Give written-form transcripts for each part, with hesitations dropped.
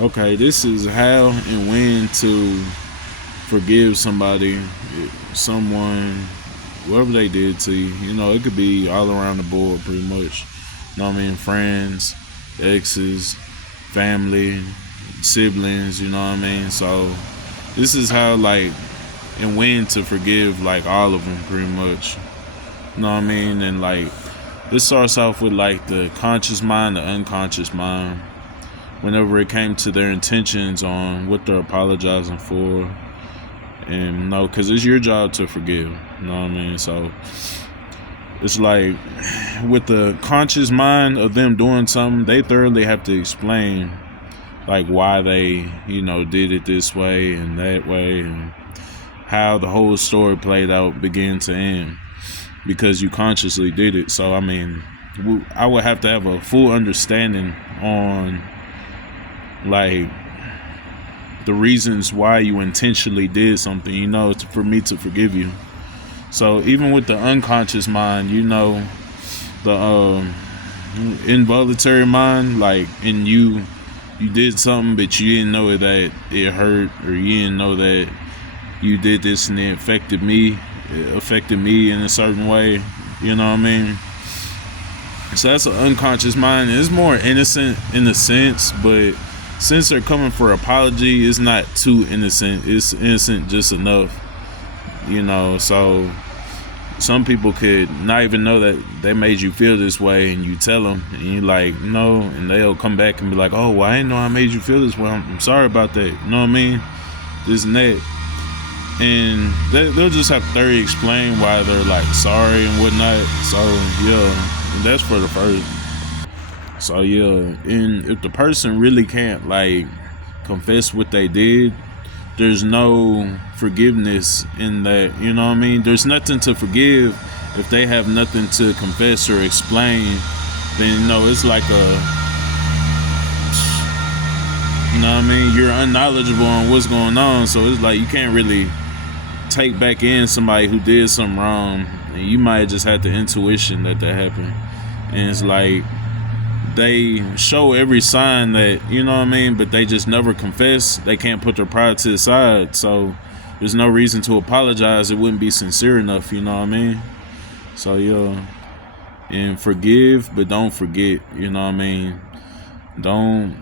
Okay, this is how and when to forgive somebody, someone, whatever they did to you. You know, it could be all around the board, pretty much. You know what I mean? Friends, exes, family, siblings. You know what I mean? So this is how, like, and when to forgive, like, all of them, pretty much. You know what I mean? And like, this starts off with like the conscious mind, the unconscious mind. Whenever it came to their intentions on what they're apologizing for, and no, because it's your job to forgive. You know what I mean? So it's like with the conscious mind of them doing something, they thoroughly have to explain like why they, did it this way and that way, and how the whole story played out beginning to end, because you consciously did it. So I mean, I would have to have a full understanding on like the reasons why you intentionally did something, for me to forgive you. So even with the unconscious mind, the involuntary mind, like, and you did something but you didn't know that it hurt, or you didn't know that you did this and it affected me in a certain way. You know what I mean? So that's an unconscious mind. It's more innocent in a sense, but since they're coming for apology, it's not too innocent. It's innocent just enough, so some people could not even know that they made you feel this way, and you tell them, and you're like, no, and they'll come back and be like, oh, well, I didn't know I made you feel this way. I'm sorry about that. You know what I mean? This and that. And they'll just have to thoroughly explain why they're like sorry and whatnot. So yeah, and that's for the first. So yeah, and if the person really can't like confess what they did, there's no forgiveness in that. You know what I mean? There's nothing to forgive if they have nothing to confess or explain. Then it's like you're unknowledgeable on what's going on. So it's like you can't really take back in somebody who did something wrong, and you might just have the intuition that happened. And it's like they show every sign that, but they just never confess. They can't put their pride to the side, so there's no reason to apologize. It wouldn't be sincere enough. You know what I mean? So yeah, and forgive but don't forget. You know what I mean? Don't.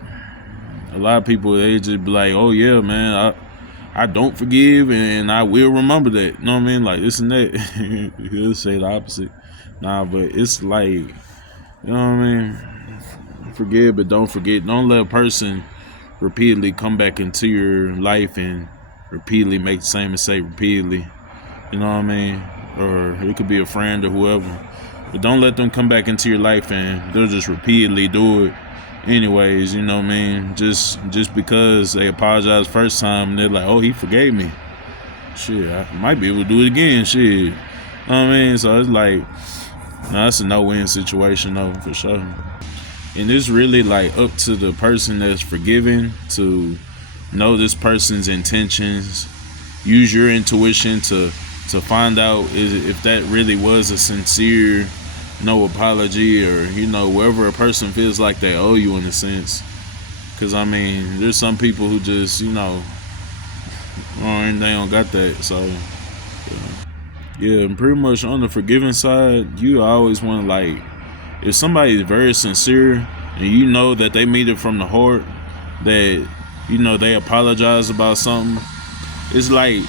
A lot of people, they just be like, oh yeah, man, I don't forgive and I will remember that. You know what I mean? Like this and that. He'll say the opposite. Nah, but it's like, you know what I mean? Forgive but don't forget. Don't let a person repeatedly come back into your life and repeatedly make the same mistake repeatedly. You know what I mean? Or it could be a friend or whoever. But don't let them come back into your life and they'll just repeatedly do it anyways. You know what I mean? Just because they apologized first time and they're like, oh, he forgave me. Shit, I might be able to do it again. Shit. You know what I mean? So it's like, that's a no-win situation though, for sure. And it's really like up to the person that's forgiving to know this person's intentions. Use your intuition to find out if that really was a sincere no apology, or wherever a person feels like they owe you in a sense. Because I mean, there's some people who just they don't got that. So yeah, and pretty much on the forgiving side, you always want to, like, if somebody is very sincere and you know that they mean it from the heart, that they apologize about something, it's like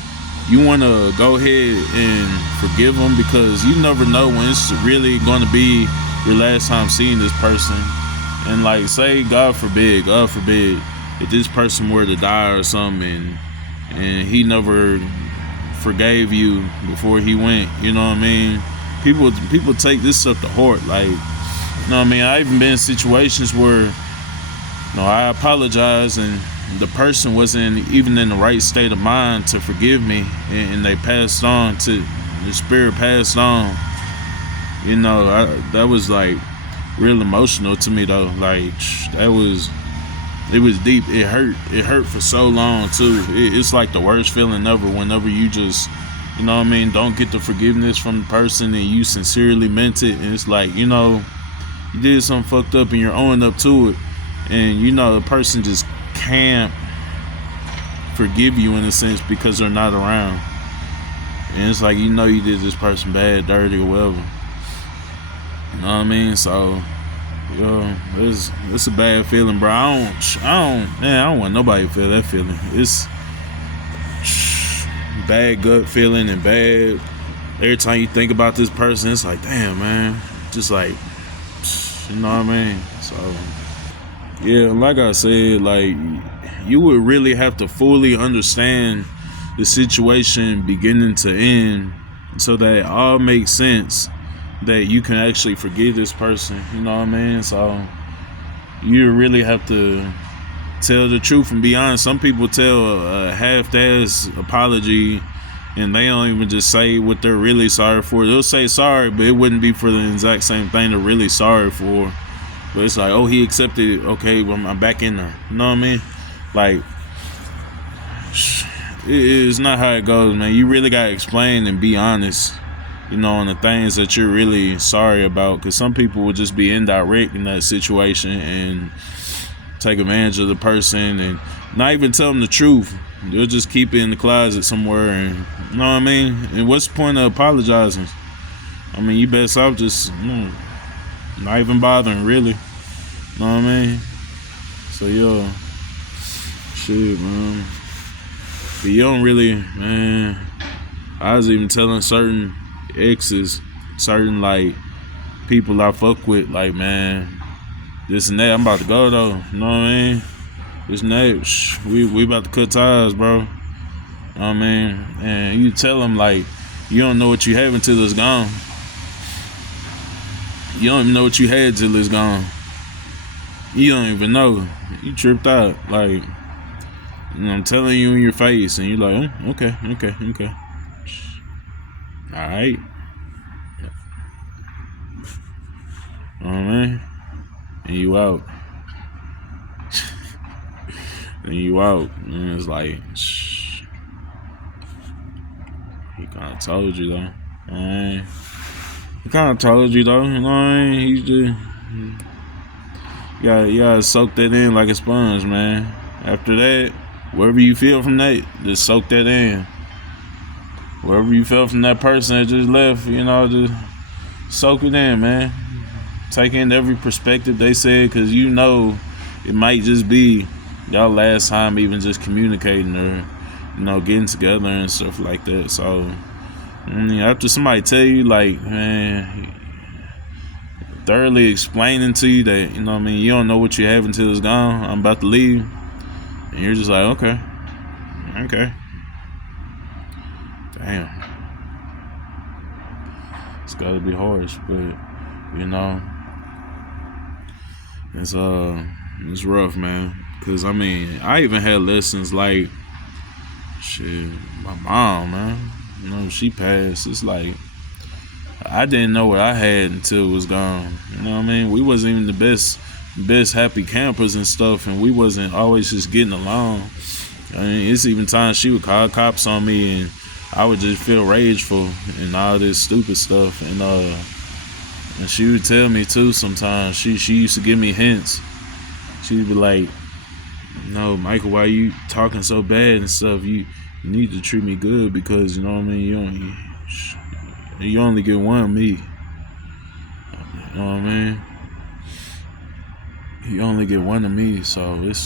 you want to go ahead and forgive them, because you never know when it's really going to be your last time seeing this person. And like, say God forbid, if this person were to die or something, and he never forgave you before he went, you know what I mean? People take this stuff to heart, like, you know what I mean? I've even been in situations where I apologize and the person wasn't even in the right state of mind to forgive me, and they passed on, the spirit passed on. That was like real emotional to me though. Like, it was deep. It hurt for so long too. It's like the worst feeling ever whenever you just, don't get the forgiveness from the person and you sincerely meant it, and it's like, you did something fucked up and you're owning up to it, and the person just can't forgive you in a sense because they're not around. And it's like, you know, you did this person bad, dirty, or whatever. You know what I mean? So, yo, it's a bad feeling, bro. I don't want nobody to feel that feeling. It's bad gut feeling and bad. Every time you think about this person, it's like, damn, man. Just like, you know what I mean? So, yeah, like I said, like, you would really have to fully understand the situation beginning to end so that it all makes sense, that you can actually forgive this person. You know what I mean? So you really have to tell the truth and be honest. Some people tell a half-ass apology and they don't even just say what they're really sorry for. They'll say sorry, but it wouldn't be for the exact same thing they're really sorry for. But it's like, oh, he accepted it. Okay, well, I'm back in there. You know what I mean? Like, it's not how it goes, man. You really gotta explain and be honest, you know, on the things that you're really sorry about. Because some people will just be indirect in that situation and take advantage of the person and not even tell them the truth. They'll just keep it in the closet somewhere, and you know what I mean? And what's the point of apologizing? I mean, you best off just not even bothering, really. You know what I mean? So, yo, shit, man. But you don't really, man. I was even telling certain exes, certain, like, people I fuck with, like, man, this and that, I'm about to go, though. You know what I mean? This and that, we about to cut ties, bro. You know what I mean? And you tell them, like, you don't know what you have until it's gone. You don't even know what you had till it's gone. You don't even know. You tripped out. Like, you know, I'm telling you in your face, and you're like, okay. Alright. You know what I mean? And you out. And you out. And it's like, he kind of told you, though. Alright. He kind of told you, though. You know what I mean? He just, you gotta soak that in like a sponge, man. After that, wherever you feel from that, just soak that in. Wherever you felt from that person that just left, you know, just soak it in, man. Take in every perspective they said, because you know it might just be y'all last time even just communicating or, you know, getting together and stuff like that. So, I mean, after somebody tell you, like, man, thoroughly explaining to you that, you know what I mean, you don't know what you have until it's gone, I'm about to leave, and you're just like, okay. Damn. It's gotta be harsh, but, you know, it's rough, man. Cause I mean, I even had lessons like, shit, my mom, man. You know, she passed. It's like, I didn't know what I had until it was gone. You know what I mean? We wasn't even the best happy campers and stuff, and we wasn't always just getting along. I mean, it's even times she would call cops on me, and I would just feel rageful and all this stupid stuff. And she would tell me too sometimes. She used to give me hints. She'd be like, no, Michael, why you talking so bad and stuff? You need to treat me good, because, you know what I mean, you only get one of me. You know what I mean? You only get one of me, so it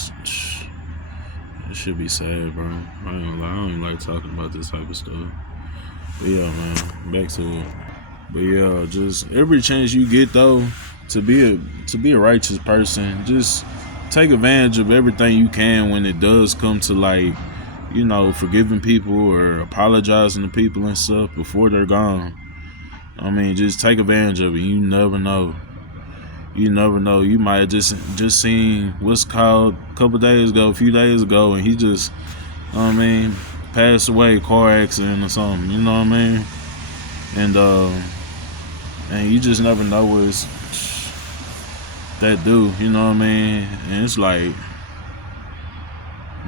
should be sad, bro. I don't even like talking about this type of stuff. But yeah, man, back to it. But yeah, just every chance you get, though, to be a righteous person, just take advantage of everything you can when it does come to, like, you know, forgiving people or apologizing to people and stuff before they're gone. I mean, just take advantage of it. You never know. You never know. You might have just seen what's called a few days ago, and he just, you know what I mean, passed away, car accident or something. You know what I mean? And you just never know what it's that do. You know what I mean? And it's like,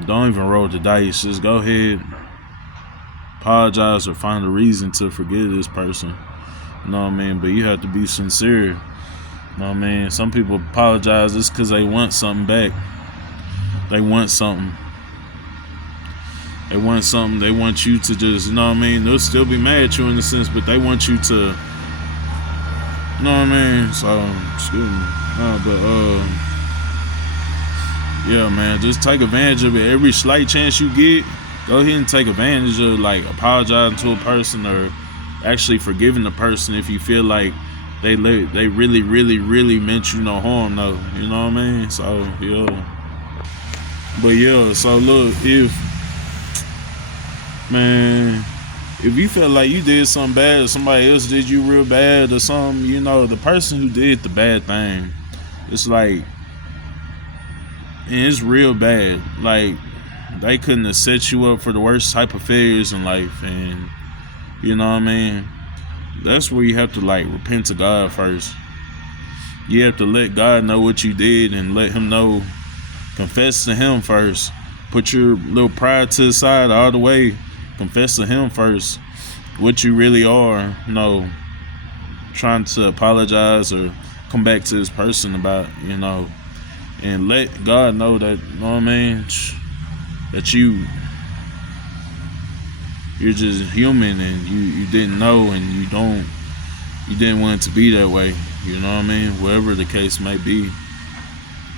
don't even roll the dice. Just go ahead, apologize, or find a reason to forgive this person. You know what I mean? But you have to be sincere. You know what I mean? Some people apologize just because they want something back. They want something. They want something. They want you to just, you know what I mean? They'll still be mad at you in a sense, but they want you to, you know what I mean? So, excuse me. Yeah, man, just take advantage of it. Every slight chance you get, go ahead and take advantage of, like, apologizing to a person or actually forgiving the person if you feel like they really, really, really meant you no harm, though. You know what I mean? So, yeah. But, yeah, so, look, if you feel like you did something bad or somebody else did you real bad or something, you know, the person who did the bad thing, it's like, and it's real bad. Like, they couldn't have set you up for the worst type of failures in life. And, you know what I mean? That's where you have to, like, repent to God first. You have to let God know what you did and let him know. Confess to him first. Put your little pride to the side all the way. Confess to him first what you really are. You know, trying to apologize or come back to this person about, you know, and let God know that, you know what I mean, that you're just human and you didn't know and you didn't want it to be that way. You know what I mean? Whatever the case may be.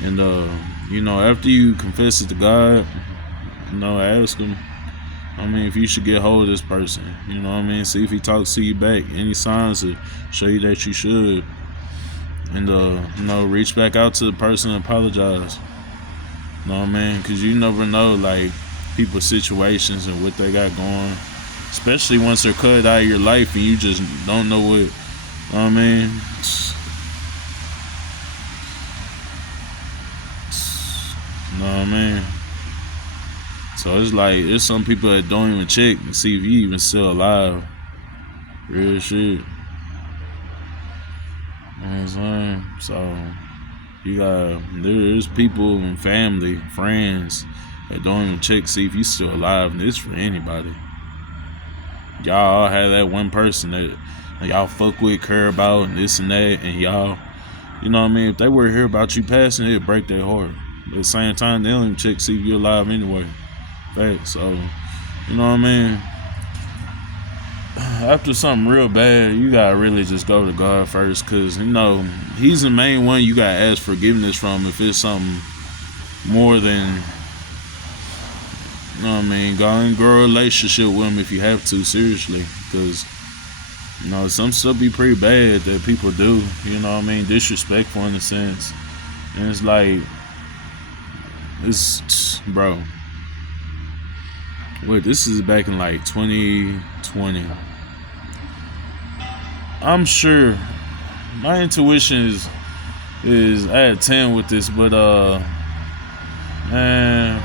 And you know, after you confess it to God, you know, ask him, I mean, if you should get hold of this person, you know what I mean? See if he talks to you back. Any signs that show you that you should. And, you know, reach back out to the person and apologize. You know what I mean? Because you never know, like, people's situations and what they got going. Especially once they're cut out of your life and you just don't know what, you know what I mean? You know what I mean? So it's like, there's some people that don't even check and see if you even still alive. Real shit. You know what I'm saying? So, there's people and family, friends that don't even check, see if you still alive. And it's for anybody. Y'all all have that one person that y'all fuck with, care about, and this and that. And y'all, you know what I mean? If they were to hear about you passing, it'd break their heart. But at the same time, they don't even check, see if you're alive anyway. Right? So, you know what I mean? After something real bad, you gotta really just go to God first, cause you know he's the main one you gotta ask forgiveness from if it's something more than, you know what I mean. Go and grow a relationship with him if you have to, seriously, cause you know some stuff be pretty bad that people do. You know what I mean, disrespectful in a sense, and it's like, bro. Wait, this is back in like 2020. I'm sure my intuition is at 10 with this, but man,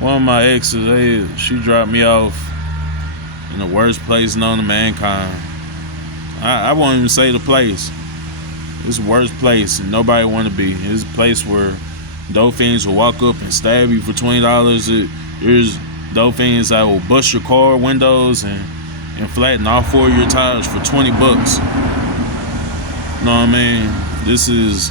one of my exes, she dropped me off in the worst place known to mankind. I won't even say the place. It's the worst place and nobody want to be. It's a place where dope fiends will walk up and stab you for $20. There's dope fiends that will bust your car windows and flatten all 4 of your tires for $20. You know what I mean? This is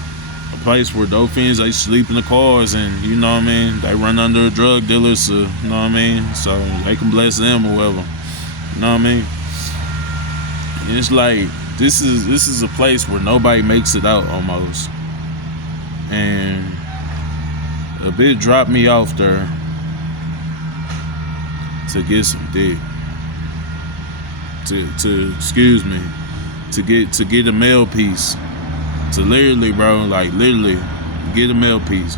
a place where dope fiends, they sleep in the cars and, you know what I mean, they run under a drug dealer, so, you know what I mean? So they can bless them or whatever. You know what I mean? And it's like, this is a place where nobody makes it out almost. And a bit dropped me off there to get some dick. To get a mail piece. To literally, bro, like literally get a mail piece.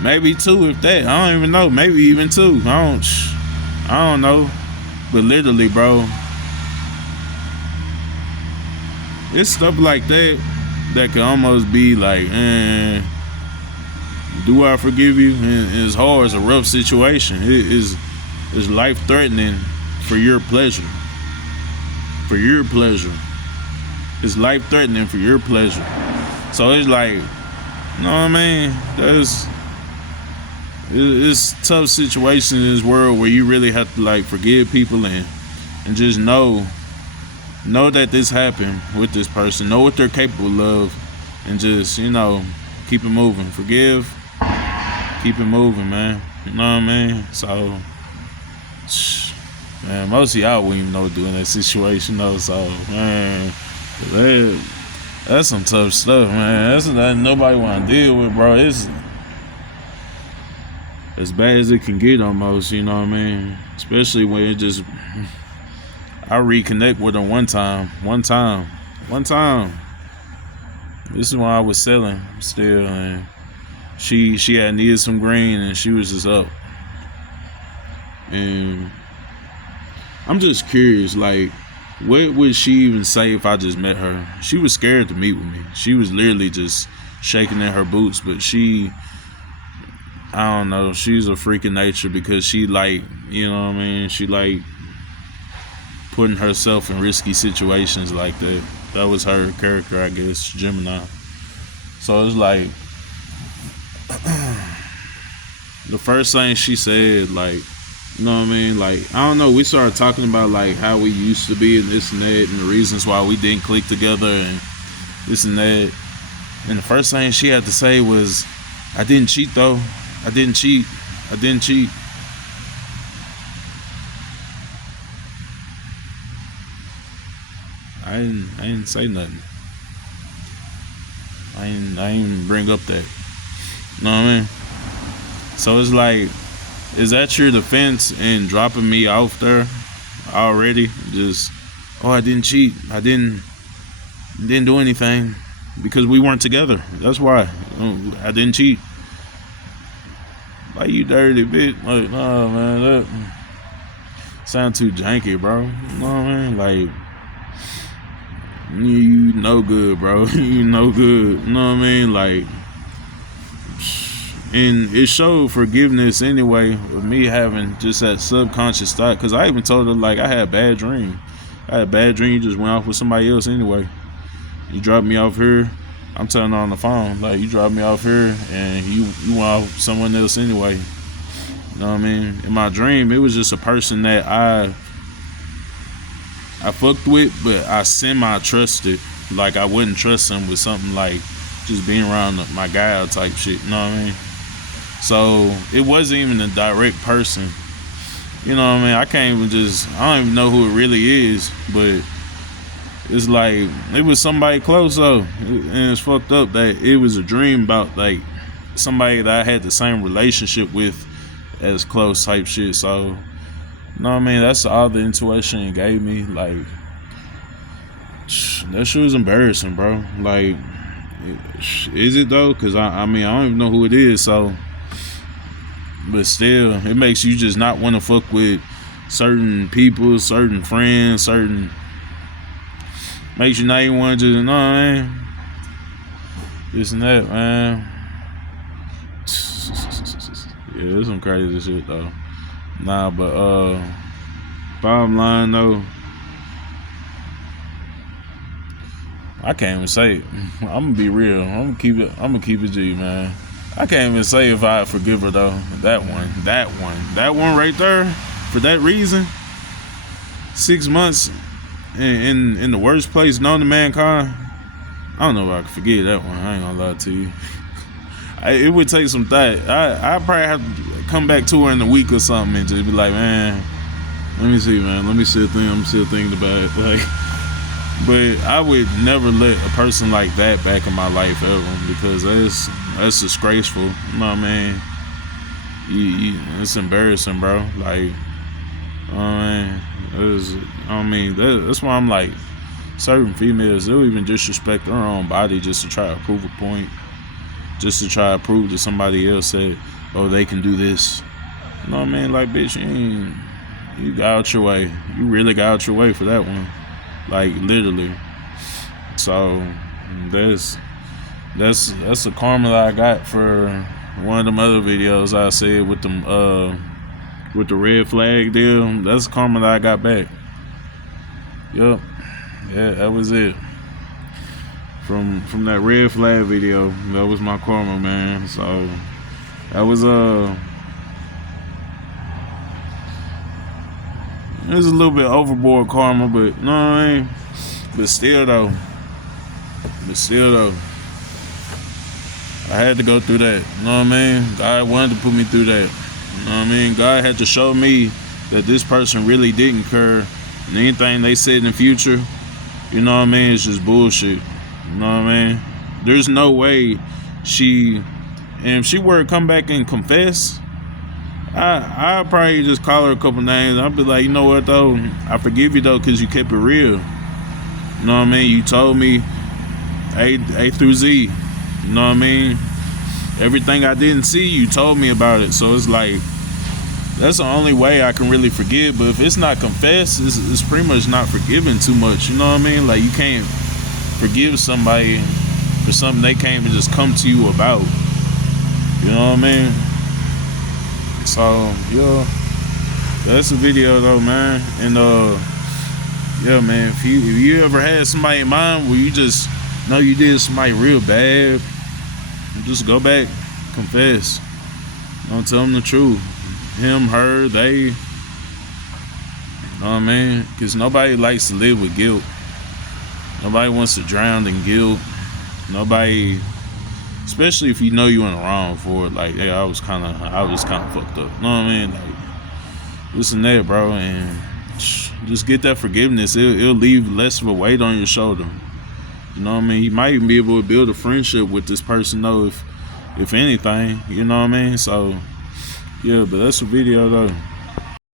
Maybe two, if that. I don't even know. Maybe even two. I don't know. But literally, bro, it's stuff like that that could almost be like, do I forgive you? And it's hard. It's a rough situation. It is life-threatening for your pleasure. For your pleasure. It's life-threatening for your pleasure. So it's like, you know what I mean? It's a tough situation in this world where you really have to like forgive people and just know that this happened with this person. Know what they're capable of and just, you know, keep it moving. Forgive keep it moving, man. You know what I mean? So, man, most of y'all wouldn't even know what to do in that situation, though. So, man, that's some tough stuff, man. That's that nobody want to deal with, bro. It's as bad as it can get, almost. You know what I mean? Especially when it just, I reconnect with her one time. This is when I was selling still, and she had needed some green, and she was just up. And I'm just curious, like, what would she even say if I just met her? She was scared to meet with me. She was literally just shaking in her boots, but I don't know, she's a freak of nature because she like, you know what I mean? She like putting herself in risky situations like that. That was her character, I guess, Gemini. So it's like, the first thing she said, like, you know what I mean? Like, I don't know, we started talking about like how we used to be and this and that and the reasons why we didn't click together and this and that. And the first thing she had to say was, I didn't cheat though. I didn't cheat. I didn't cheat. I didn't say nothing. I ain't bring up that. You know what I mean? So it's like, is that your defense in dropping me off there already? Just, oh, I didn't cheat. I didn't do anything because we weren't together. That's why. I didn't cheat. Like, you dirty bitch. Like, no, man, that sound too janky, bro. You know what I mean? Like, you no good, bro. You no good. You know what I mean? Like, and it showed forgiveness anyway with me having just that subconscious thought. Because I even told her, like, I had a bad dream. You just went off with somebody else anyway. You dropped me off here. I'm telling her on the phone, like, you dropped me off here and you went off with someone else anyway. You know what I mean? In my dream, it was just a person that I fucked with, but I semi-trusted. Like, I wouldn't trust him with something like just being around my guy type shit. You know what I mean? So it wasn't even a direct person. You know what I mean? I don't even know who it really is, but it's like, it was somebody close though. And it's fucked up that it was a dream about like somebody that I had the same relationship with as close type shit. So, you know what I mean? That's all the intuition it gave me. Like, that shit was embarrassing, bro. Like, is it though? Because I mean, I don't even know who it is. So, but still, it makes you just not want to fuck with certain people, certain friends, makes you not even want to, you know what I mean? This and that, man. Yeah, there's some crazy shit though. Nah, but bottom line though, I can't even say it. I'm gonna be real. I'm gonna keep it G, man. I can't even say if I forgive her though. That one right there, for that reason. 6 months in the worst place known to mankind. I don't know if I can forget that one. I ain't gonna lie to you. It would take some thought. I probably have to come back to her in a week or something and just be like, man, let me see, man. Let me still think. I'm still thinking about it. Like, but I would never let a person like that back in my life ever, because that's disgraceful. You know what I mean? It's embarrassing, bro. Like, that's why I'm like, certain females, they'll even disrespect their own body just to try to prove a point, just to try to prove to somebody else that, oh, they can do this. You know what I mean? Like, bitch, you got out your way. You really got out your way for that one. Like, literally. So that's the karma that I got for one of them other videos I said with them with the red flag deal. That's the karma that I got back. Yup. Yeah, that was it. From that red flag video, that was my karma, man. So that was it was a little bit overboard karma, but you know what I mean? But still though. I had to go through that. You know what I mean? God wanted to put me through that. You know what I mean? God had to show me that this person really didn't care. And anything they said in the future, you know what I mean, it's just bullshit. You know what I mean? There's no way and if she were to come back and confess, I'd probably just call her a couple names. I'd be like, you know what though? I forgive you though, because you kept it real. You know what I mean? You told me A through Z. You know what I mean? Everything I didn't see, you told me about it. So it's like, that's the only way I can really forgive. But if it's not confessed, it's pretty much not forgiving too much. You know what I mean? Like, you can't forgive somebody for something they can't even just come to you about. You know what I mean? So, yeah, that's the video though, man. And yeah, man, if you ever had somebody in mind where you just know you did somebody real bad, just go back, confess. Don't tell them the truth. Him, her, they. You know what I mean? Because nobody likes to live with guilt. Nobody wants to drown in guilt. Nobody, especially if you know you in the wrong for it. Like, hey, I was kind of fucked up. You know what I mean? Like, this and that, bro. And just get that forgiveness. It'll leave less of a weight on your shoulder. You know what I mean? You might even be able to build a friendship with this person, though, if anything. You know what I mean? So, yeah, but that's the video, though.